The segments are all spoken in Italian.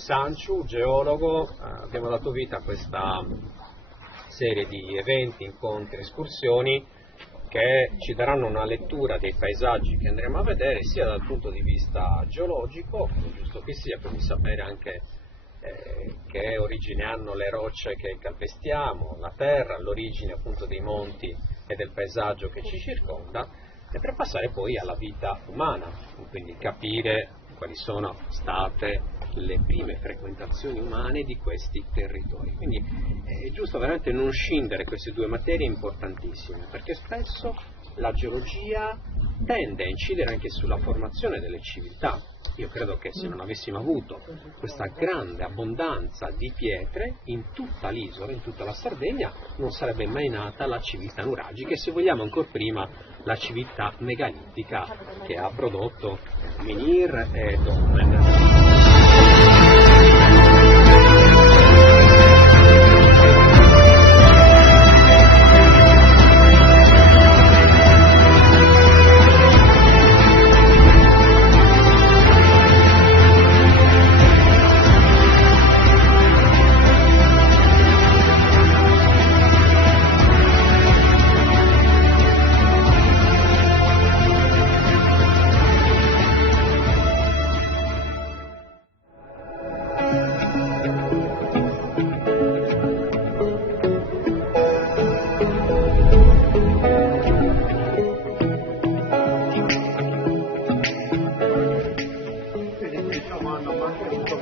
Sanciu, geologo, abbiamo dato vita a questa serie di eventi, incontri, escursioni che ci daranno una lettura dei paesaggi che andremo a vedere sia dal punto di vista geologico, come giusto che sia, quindi sapere anche che origine hanno le rocce che calpestiamo, la terra, l'origine appunto dei monti e del paesaggio che ci circonda, e per passare poi alla vita umana, quindi capire quali sono state le prime frequentazioni umane di questi territori. Quindi è giusto veramente non scindere queste due materie importantissime, perché spesso la geologia tende a incidere anche sulla formazione delle civiltà. Io credo che se non avessimo avuto questa grande abbondanza di pietre in tutta l'isola, in tutta la Sardegna, non sarebbe mai nata la civiltà nuragica e, se vogliamo ancora prima, la civiltà megalitica che ha prodotto Menhir e Dolmen.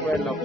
Quello